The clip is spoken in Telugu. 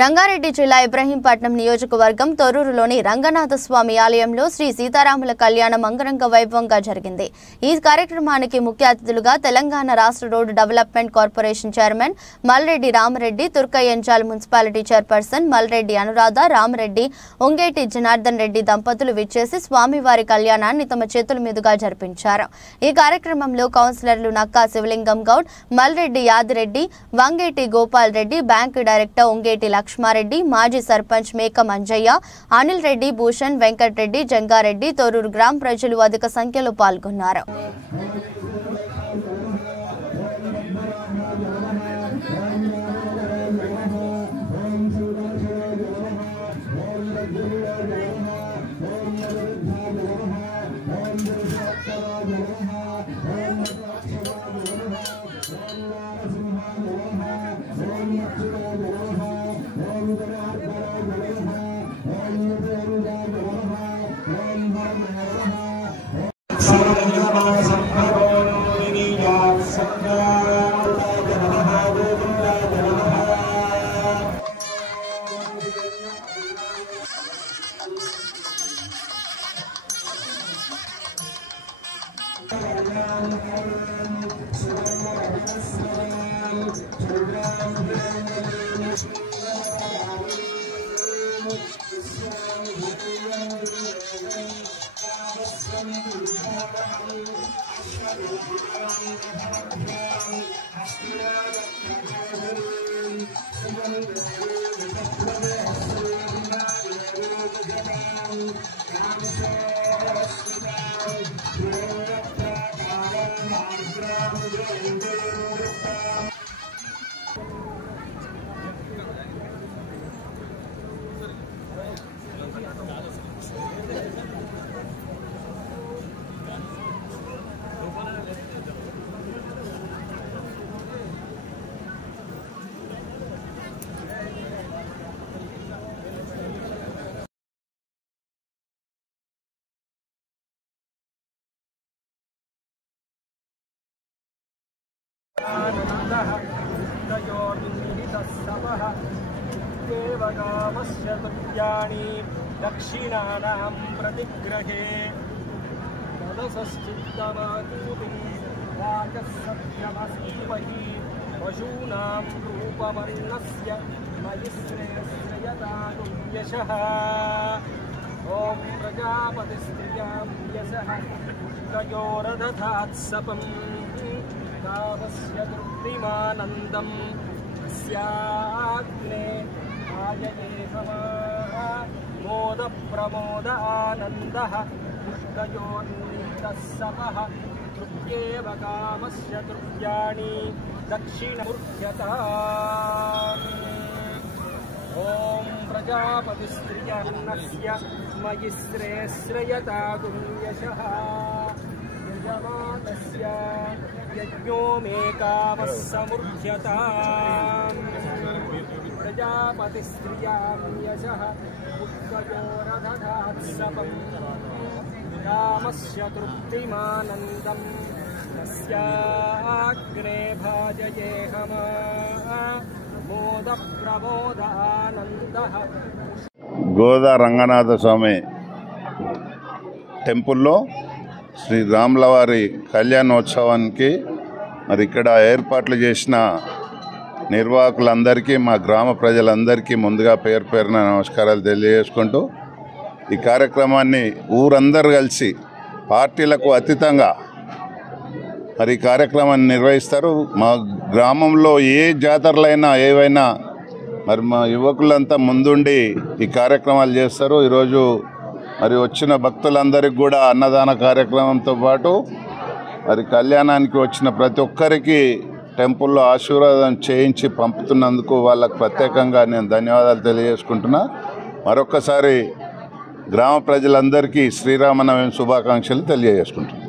రంగారెడ్డి జిల్లా ఇబ్రహీంపట్నం నియోజకవర్గం తొర్రూరులోని రంగనాథ స్వామి ఆలయంలో శ్రీ సీతారాముల కళ్యాణం అంగరంగ వైభవంగా జరిగింది. ఈ కార్యక్రమానికి ముఖ్య అతిథులుగా తెలంగాణ రాష్ట్ర road development corporation chairman Malreddy Ramareddy, Turkayamjal municipality chairperson Malreddy Anuradha, Ramareddy, Ongeti Janardhan Reddy దంపతులు విచ్చేసి స్వామివారి కళ్యాణాన్ని తమ చేతుల మీదుగా జరిపించారు. ఈ కార్యక్రమంలో కౌన్సిలర్లు నక్కా శివలింగం గౌడ్, మల్రెడ్డి యాదిరెడ్డి, వంగేటి గోపాల్ రెడ్డి, బ్యాంకు డైరెక్టర్ ఒంగేటి లక్ష్మారెడ్డి, మాజీ సర్పంచ్ మేక మంజయ్య, అనిల్ రెడ్డి, భూషణ్, వెంకటరెడ్డి, జంగారెడ్డి, తొర్రూరు గ్రామ ప్రజలు అధిక సంఖ్యలో పాల్గొన్నారు. दक्षिणानां प्रतिग्रहे तदसश्चित्तमाकूतिं वाचस्सत्यमसीमहि पशूनां रूपवर्णस्य मयि श्रेयस्ययतानु यशः ॐ प्रजापतिस्त्रियां यशः पुष्कयोरदधात्सपम् तावस्य तृप्तिमानन्दं तस्याग्ने आययेहमाः मोदप्रमोद आनन्दः पुष्कयोर्निहितः सपः तृप्त्येव कामस्य तृप्त्यानि दक्षिणमुख्यताम् ॐ प्रजापतिस्त्रियन्नस्य मयि श्रेयस्ययतागुं यशः यजमानस्य यज्ञो मे कामः समृध्यताम् प्रजापतिस्त्रियां यशः पुष्कयोरदधात्सपम् कामस्य तृप्तिमानन्दं तस्याग्ने भाजयेहमाः मोदप्रमोदानन्दः గోదా రంగనాథ స్వామి టెంపుల్లో శ్రీ రాములవారి కళ్యాణోత్సవానికి మరి ఇక్కడ ఏర్పాట్లు చేసిన నిర్వాహకులందరికీ, మా గ్రామ ప్రజలందరికీ ముందుగా పేరు పేరున నమస్కారాలు తెలియజేసుకుంటూ ఈ కార్యక్రమాన్ని ఊరందరూ కలిసి పార్టీలకు అతీతంగా మరి ఈ కార్యక్రమాన్ని నిర్వహిస్తారు. మా గ్రామంలో ఏ జాతరలైనా ఏవైనా మరి మా యువకులంతా ముందుండి ఈ కార్యక్రమాలు చేస్తారు. ఈరోజు మరి వచ్చిన భక్తులందరికీ కూడా అన్నదాన కార్యక్రమంతో పాటు మరి కళ్యాణానికి వచ్చిన ప్రతి ఒక్కరికి టెంపుల్లో ఆశీర్వాదం చేయించి పంపుతున్నందుకు వాళ్ళకు ప్రత్యేకంగా నేను ధన్యవాదాలు తెలియజేసుకుంటున్నా. మరొక్కసారి గ్రామ ప్రజలందరికీ శ్రీరామనవమి శుభాకాంక్షలు తెలియజేసుకుంటున్నాను.